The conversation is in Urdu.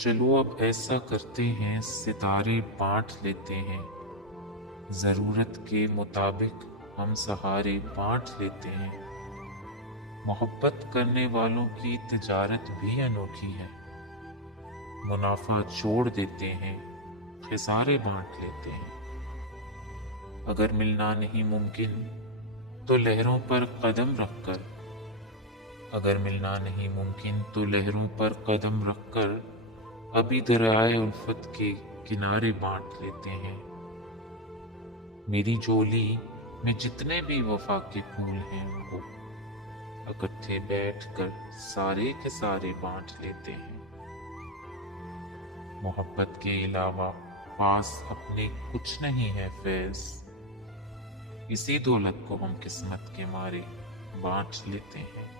چلو اب ایسا کرتے ہیں، ستارے بانٹ لیتے ہیں، ضرورت کے مطابق ہم سہارے بانٹ لیتے ہیں۔ محبت کرنے والوں کی تجارت بھی انوکھی ہے، منافع چھوڑ دیتے ہیں، خسارے بانٹ لیتے ہیں۔ اگر ملنا نہیں ممکن تو لہروں پر قدم رکھ کر، اگر ملنا نہیں ممکن تو لہروں پر قدم رکھ کر ابھی دریائے الفت کے کنارے بانٹ لیتے ہیں۔ میری جولی میں جتنے بھی وفا کے پھول ہیں وہ اکٹھے بیٹھ کر سارے کے سارے بانٹ لیتے ہیں۔ محبت کے علاوہ پاس اپنے کچھ نہیں ہے فیض، اسی دولت کو ہم قسمت کے مارے بانٹ لیتے ہیں۔